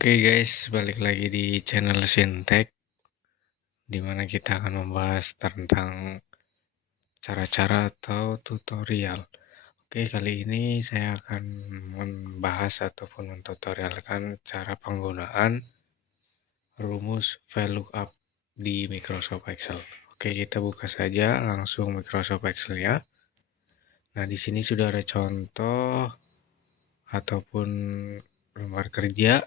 Oke guys, balik lagi di channel Sintek, dimana kita akan membahas tentang cara-cara atau tutorial. Oke, kali ini saya akan membahas ataupun mentutorialkan cara penggunaan rumus VLOOKUP di Microsoft Excel. Oke, kita buka saja langsung Microsoft Excel ya. Nah, di sini sudah ada contoh ataupun lembar kerja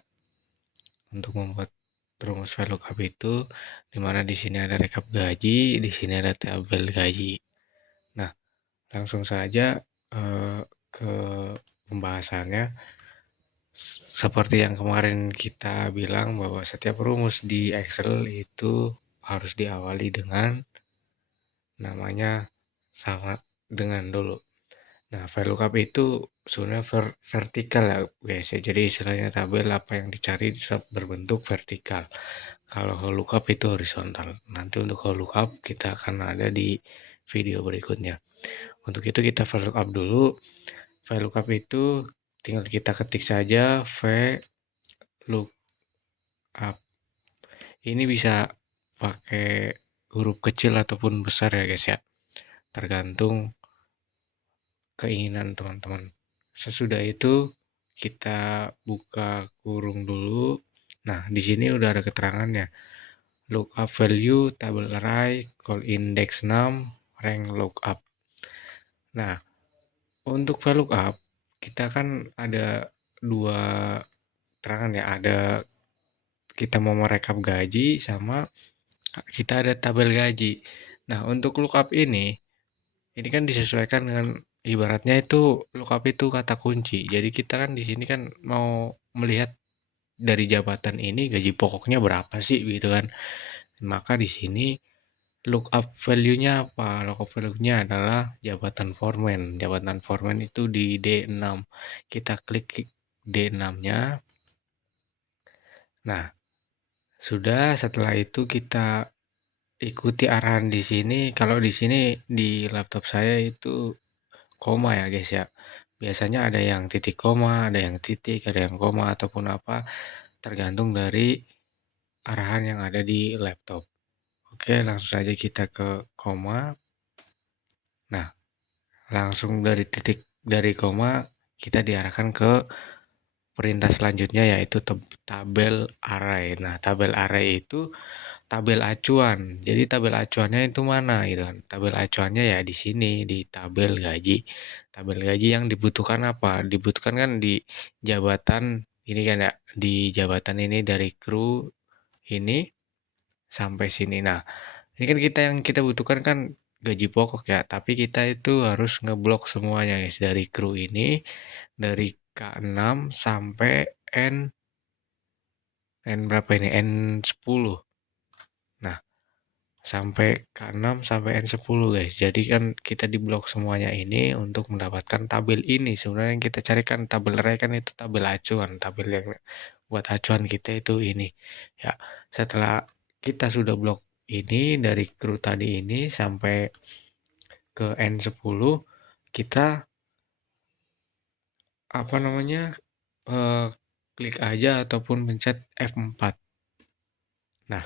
untuk membuat rumus VLOOKUP itu, dimana di sini ada rekap gaji, di sini ada tabel gaji. Nah, langsung saja ke pembahasannya. Seperti yang kemarin kita bilang bahwa setiap rumus di Excel itu harus diawali dengan namanya sama dengan dulu. Nah, VLOOKUP itu sebenarnya vertikal ya guys ya. Jadi istilahnya tabel apa yang dicari berbentuk vertikal. Kalau VLOOKUP itu horizontal. Nanti untuk VLOOKUP kita akan ada di video berikutnya. Untuk itu kita VLOOKUP dulu. VLOOKUP itu tinggal kita ketik saja VLOOKUP. Ini bisa pakai huruf kecil ataupun besar ya guys ya. Tergantung keinginan teman-teman. Sesudah itu kita buka kurung dulu. Nah, di sini udah ada keterangannya. Lookup value, table array, call index 6, rank lookup. Nah, untuk VLOOKUP kita kan ada dua keterangan ya. Ada kita mau merekap gaji sama kita ada tabel gaji. Nah, untuk lookup ini kan disesuaikan dengan ibaratnya itu lookup itu kata kunci. Jadi kita kan di sini kan mau melihat dari jabatan ini gaji pokoknya berapa sih gitu kan. Maka di sini lookup value-nya apa? Lookup value-nya adalah jabatan foreman. Jabatan foreman itu di D6. Kita klik D6-nya. Nah, sudah setelah itu kita ikuti arahan di sini. Kalau di sini di laptop saya itu koma ya guys ya. Biasanya ada yang titik koma, ada yang titik, ada yang koma ataupun apa, tergantung dari arahan yang ada di laptop. Oke, langsung saja kita ke koma. Nah, langsung dari titik dari koma kita diarahkan ke perintah selanjutnya yaitu tabel array. Nah, tabel array itu tabel acuan. Jadi tabel acuannya itu mana gitu kan. Tabel acuannya ya di sini di tabel gaji. Tabel gaji yang dibutuhkan apa? Dibutuhkan kan di jabatan ini kan ya, di jabatan ini dari kru ini sampai sini. Nah, ini kan yang kita butuhkan kan gaji pokok ya, tapi kita itu harus ngeblok semuanya guys dari kru ini dari K6 sampai N berapa ini? N10. Nah, sampai K6 sampai N10 guys. Jadi kan kita diblok semuanya ini untuk mendapatkan tabel ini. Sebenarnya yang kita carikan tabel array kan itu tabel acuan, tabel yang buat acuan kita itu ini. Ya, setelah kita sudah blok ini dari kru tadi ini sampai ke N10, kita apa namanya? Klik aja ataupun pencet F4. Nah,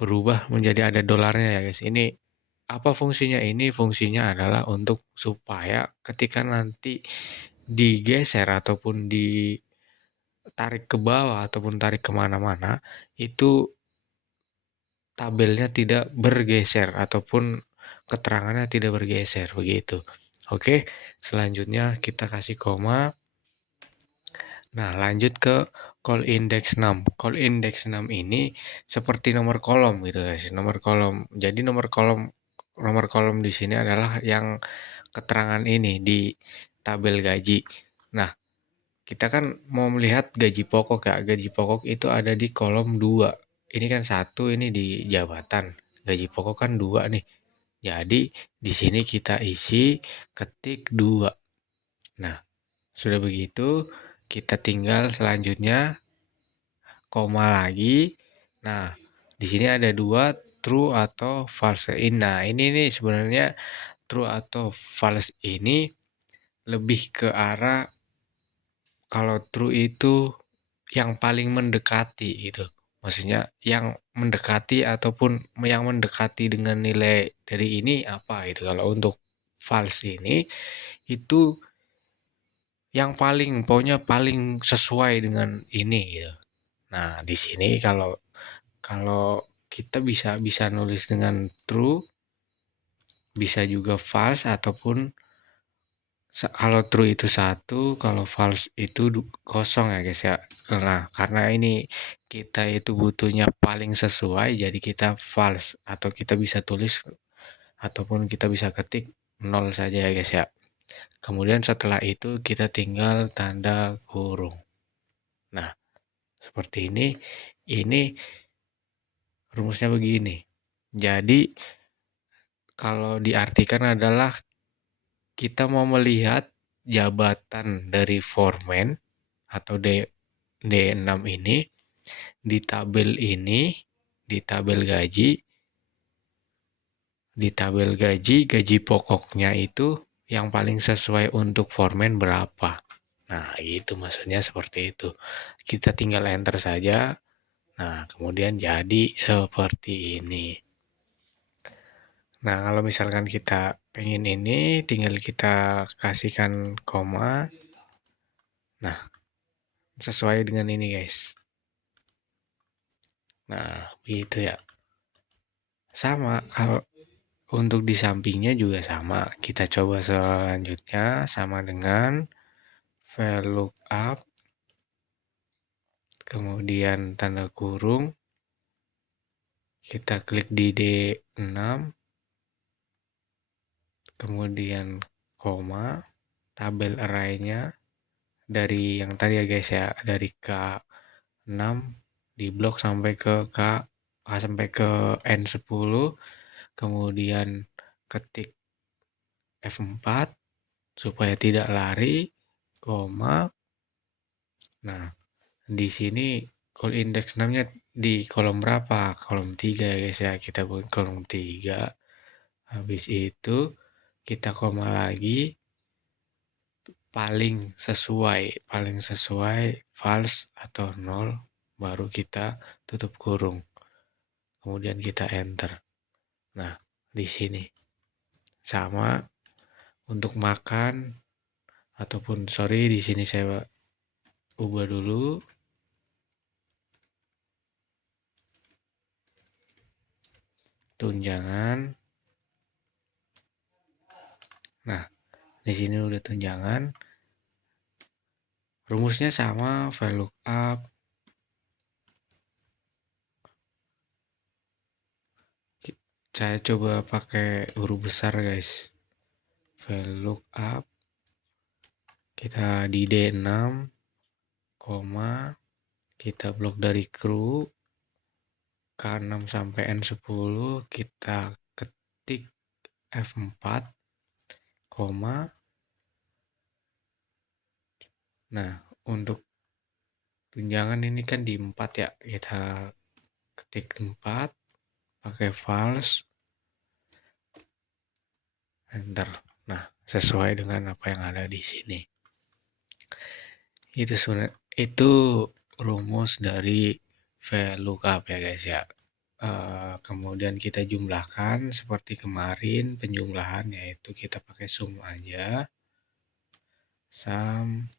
berubah menjadi ada dolarnya ya guys. Ini apa fungsinya ini? Fungsinya adalah untuk supaya ketika nanti digeser ataupun ditarik ke bawah ataupun tarik kemana-mana, itu tabelnya tidak bergeser ataupun keterangannya tidak bergeser begitu. Oke, selanjutnya kita kasih koma. Nah, lanjut ke call index 6. Call index 6 ini seperti nomor kolom gitu guys, nomor kolom. Jadi nomor kolom di sini adalah yang keterangan ini di tabel gaji. Nah, kita kan mau melihat gaji pokok ya. Gaji pokok itu ada di kolom 2. Ini kan satu ini di jabatan. Gaji pokok kan 2 nih. Jadi di sini kita isi ketik 2. Nah, sudah begitu kita tinggal selanjutnya koma lagi. Nah, di sini ada dua true atau false. Nah, ini nih sebenarnya true atau false ini lebih ke arah kalau true itu yang paling mendekati gitu. Maksudnya yang mendekati ataupun yang mendekati dengan nilai dari ini apa gitu. Kalau untuk false ini itu yang paling pokoknya paling sesuai dengan ini gitu. Nah, di sini kalau kalau kita bisa bisa nulis dengan true, bisa juga false ataupun kalau true itu satu, kalau false itu kosong ya guys ya. Nah, karena ini kita itu butuhnya paling sesuai, jadi kita false atau kita bisa tulis ataupun kita bisa ketik nol saja ya guys ya. Kemudian setelah itu kita tinggal tanda kurung. Nah, seperti ini. Ini rumusnya begini. Jadi kalau diartikan adalah kita mau melihat jabatan dari foreman atau D6 ini di tabel ini, di tabel gaji gaji pokoknya itu yang paling sesuai untuk foreman berapa. Nah, itu maksudnya seperti itu. Kita tinggal enter saja. Nah, kemudian jadi seperti ini. Nah, kalau misalkan kita pengen ini, tinggal kita kasihkan koma. Nah, sesuai dengan ini guys. Nah, gitu ya. Sama, kalau untuk di sampingnya juga sama. Kita coba selanjutnya sama dengan VLOOKUP, kemudian tanda kurung, kita klik di D6, kemudian koma, tabel array-nya dari yang tadi ya guys ya, dari K6 di blok sampai ke sampai ke N10, kemudian ketik F4 supaya tidak lari, koma. Nah, di sini call index 6-nya di kolom berapa? Kolom 3 ya guys ya. Kita buat kolom 3. Habis itu kita koma lagi, paling sesuai false atau 0, baru kita tutup kurung. Kemudian kita enter. Nah, di sini sama untuk makan ataupun di sini saya ubah dulu. Tunjangan. Nah, di sini udah tunjangan. Rumusnya sama, VLOOKUP. Saya coba pakai huruf besar guys. VLOOKUP. Kita di D6, koma, kita blok dari crew, K6 sampai N10, kita ketik F4, koma. Nah, untuk tunjangan ini kan di 4 ya, kita ketik 4, pakai false, enter. Nah, sesuai dengan apa yang ada di sini. Itu rumus dari VLOOKUP ya guys ya. Kemudian kita jumlahkan seperti kemarin penjumlahan, yaitu kita pakai sum aja. Sum,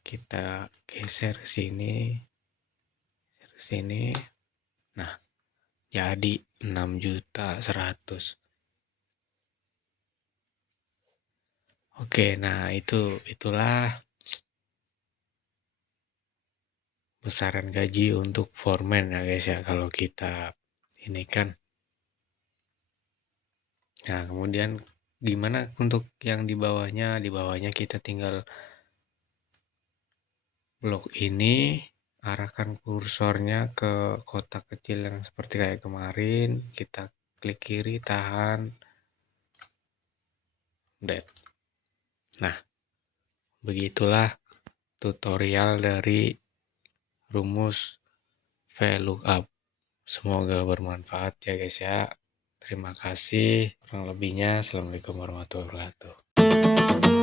kita geser sini. Nah, jadi 6.100.000. Oke, nah itulah besaran gaji untuk foreman ya guys ya, kalau kita ini kan. Nah, kemudian gimana untuk yang di bawahnya? Di bawahnya kita tinggal blok ini, arahkan kursornya ke kotak kecil yang seperti kayak kemarin, kita klik kiri, tahan, dead. Nah, begitulah tutorial dari rumus VLOOKUP. Semoga bermanfaat ya guys ya. Terima kasih. Kurang lebihnya, assalamualaikum warahmatullahi wabarakatuh.